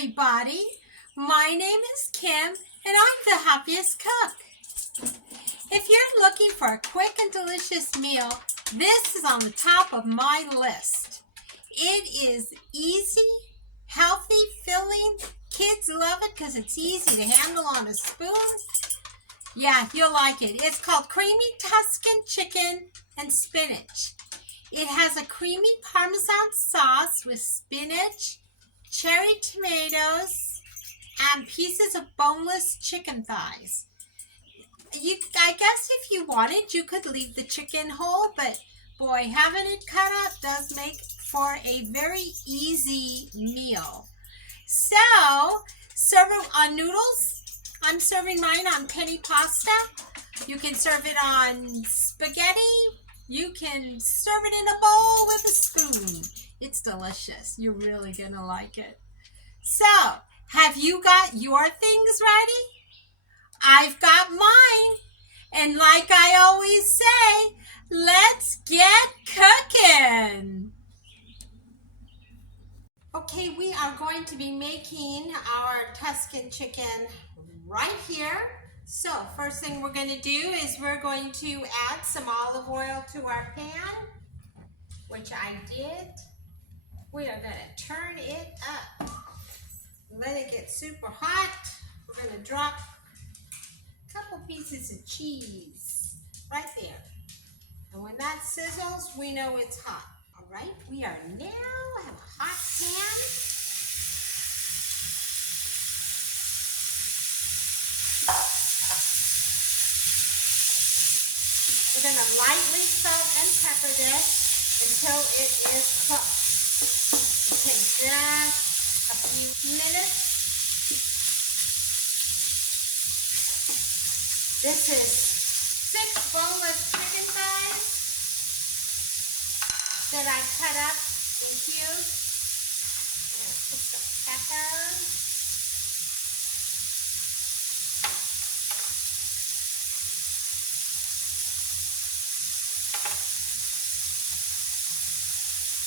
everybody. My name is Kim and I'm the happiest cook. If you're looking for a quick and delicious meal, this is on the top of my list. It is easy, healthy, filling. Kids love it because it's easy to handle on a spoon. Yeah, you'll like it. It's called Creamy Tuscan Chicken and Spinach. It has a creamy parmesan sauce with spinach, cherry tomatoes, and pieces of boneless chicken thighs. I guess if you wanted, you could leave the chicken whole, but boy, having it cut up does make for a very easy meal. So, serve it on noodles. I'm serving mine on penne pasta. You can serve it on spaghetti. You can serve it in a bowl with a spoon. It's delicious. You're really gonna like it. So, have you got your things ready? I've got mine. And like I always say, let's get cooking. Okay, we are going to be making our Tuscan chicken right here. So first thing we're going to do is we're going to add some olive oil to our pan, which I did. We are going to turn it up. Let it get super hot. We're going to drop a couple pieces of cheese right there. And when that sizzles, we know it's hot. All right, we are now have a hot pan. We're going to lightly salt and pepper this until it is cooked. It takes just a few minutes. This is 6 boneless chicken thighs that I cut up in cubes. I'm going to put some pepper.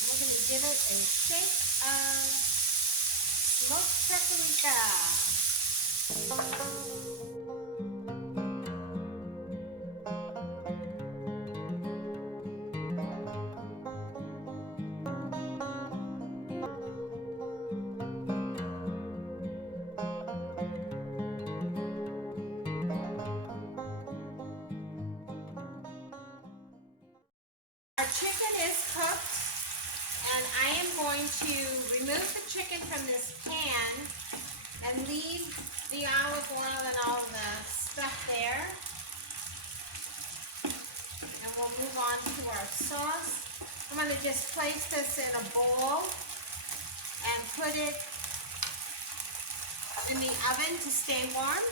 We're going to give it a shake of smoked paprika. Our chicken is cooked. And I am going to remove the chicken from this pan and leave the olive oil and all the stuff there. And we'll move on to our sauce. I'm going to just place this in a bowl and put it in the oven to stay warm.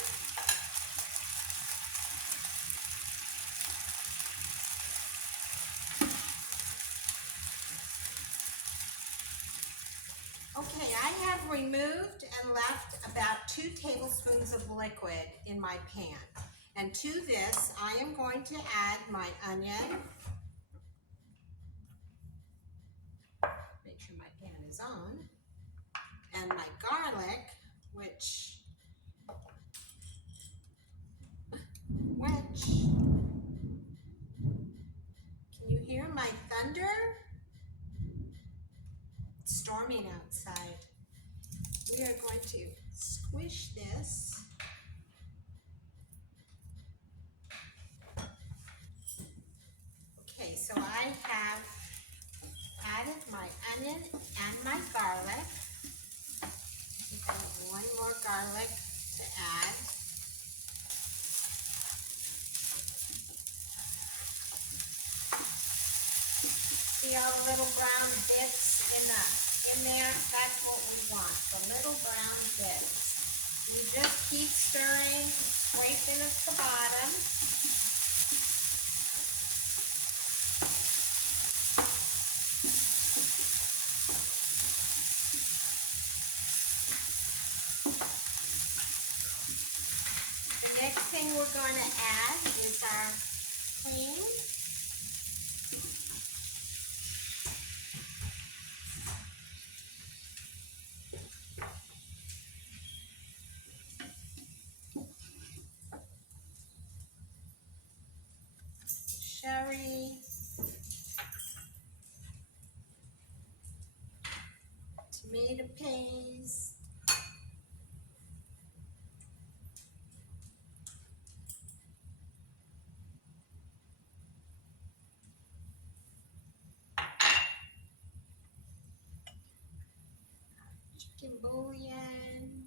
Okay, I have removed and left about 2 tablespoons of liquid in my pan. And to this, I am going to add my onion. Make sure my pan is on. And my garlic, which can you hear my thunder? It's storming outside. We are going to squish this. Okay, so I have added my onion and my garlic. I think I have one more garlic to add. See all the little brown bits in there? That's what we want, the little brown bits. We just keep stirring, scraping at the bottom. The next thing we're going to add is our cream. chicken bouillon.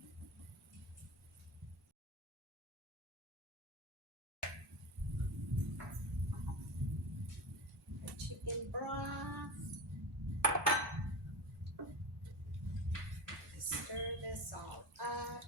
Chicken broth. Stir this all up.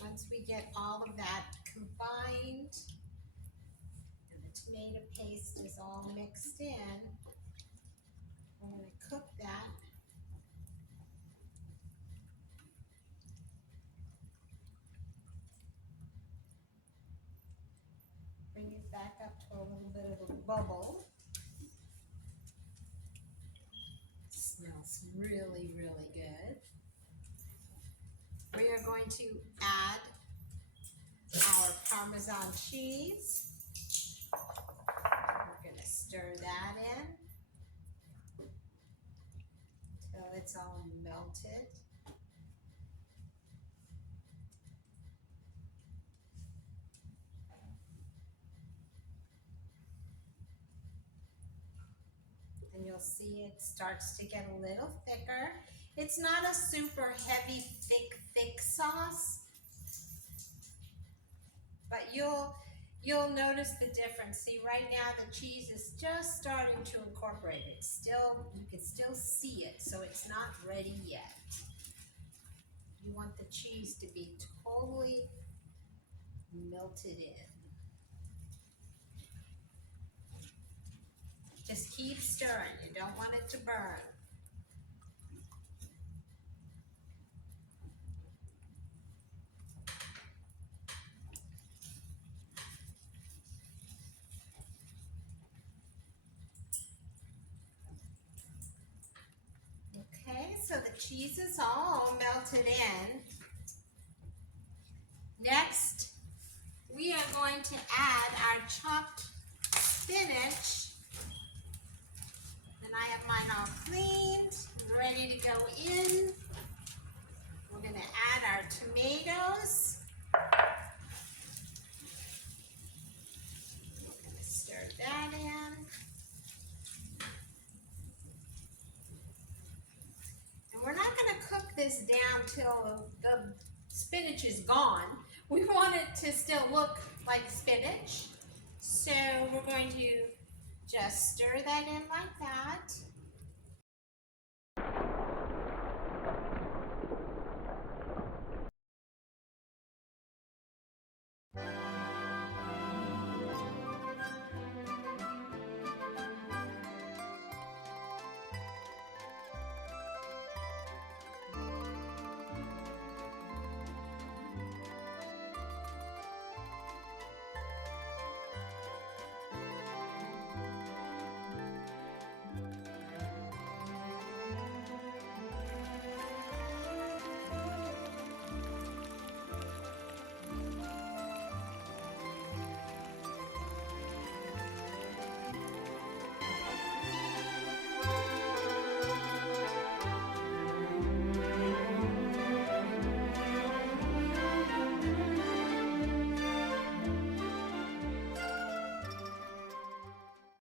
Once we get all of that combined and the tomato paste is all mixed in, I'm going to cook that. Bring it back up to a little bit of a bubble. Smells really, really good. We are going to add our Parmesan cheese. We're going to stir that in until it's all melted. And you'll see it starts to get a little thicker. It's not a super heavy, thick sauce, but you'll notice the difference. See, right now the cheese is just starting to incorporate it. You can still see it, so it's not ready yet. You want the cheese to be totally melted in. Just keep stirring. You don't want it to burn. Okay, so the cheese is all melted in. Next, we are going to add our chopped spinach. And I have mine all cleaned, ready to go in. We're going to add our tomatoes. We're going to stir that in. And we're not going to cook this down till the spinach is gone. We want it to still look like spinach. So we're going to just stir that in like that.